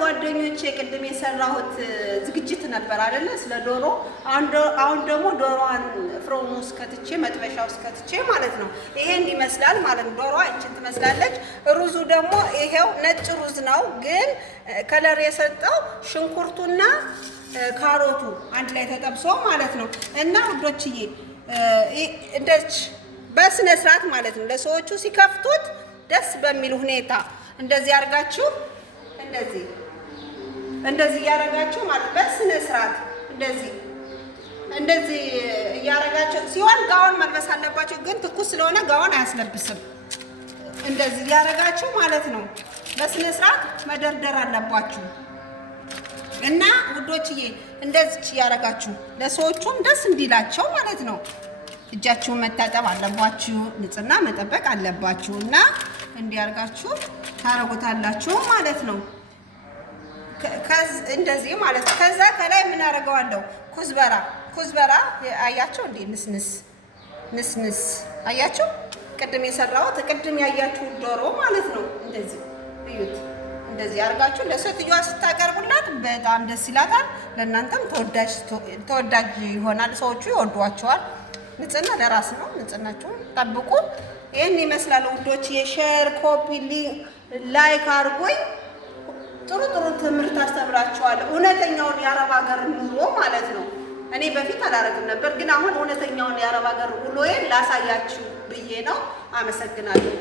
ጓደኞቼ ቅድም የሰራሁት ዝግጅት ነበር አይደለ? ስለ ዶሮ። አሁን ደግሞ ዶሮዋን ፍሮም ውስጥ ከትቼ መጥበሻ ውስጥ ከትቼ ማለት ነው። ይሄን ይመስላል ማለት ነው። ዶሮዋ እችን ትመስላለች። ሩዙ ደግሞ ይሄው ነጭ ሩዝ ነው፣ ግን ከለር የሰጠው ሽንኩርቱና ካሮቱ አንድ ላይ ተጠብሶ ማለት ነው። እና ውዶችዬ እንደች በስነ ስርዓት ማለት ነው ለሰዎቹ ሲከፍቱት ደስ በሚል ሁኔታ እንደዚህ አድርጋችሁ እንደዚህ ያረጋችሁ ማለት በስነ ስርዓት እንደዚህ ያረጋችሁ ሲሆን ጋውን መልበስ አለባችሁ። ግን ትኩስ ስለሆነ ጋውን አያስለብስም። እንደዚህ ያረጋችሁ ማለት ነው በስነ ስርዓት መደርደር አለባችሁ። እና ውዶችዬ እንደዚህ ያረጋችሁ ለሰዎቹም ደስ እንዲላቸው ማለት ነው። እጃችሁን መታጠብ አለባችሁ፣ ንጽህና መጠበቅ አለባችሁ። እና እንዲያርጋችሁ ታረጉታላችሁ ማለት ነው። እንደዚህ ማለት ነው። ከዛ ከላይ ምን አደርገዋለሁ? ኩዝበራ አያችሁ እንዴ? ንስንስ አያችሁ? ቅድም የሰራሁት ቅድም ያያችሁ ዶሮ ማለት ነው። እንደዚህ እዩት። እንደዚህ አድርጋችሁ ለሴትዮዋ ስታቀርቡላት በጣም ደስ ይላታል። ለእናንተም ተወዳጅ ይሆናል። ሰዎቹ ይወዷቸዋል። ንጽህና ለራስ ነው። ንጽህናችሁን ጠብቁ። ይህን ይመስላል ውዶች። የሼር ኮፒ ላይክ አድርጎኝ ጥሩ ትምህርት አስተምራችኋለሁ። እውነተኛውን የአረብ ሀገር ኑሮ ማለት ነው። እኔ በፊት አላረግም ነበር፣ ግን አሁን እውነተኛውን የአረብ ሀገር ውሎዬን ላሳያችሁ ብዬ ነው። አመሰግናለሁ።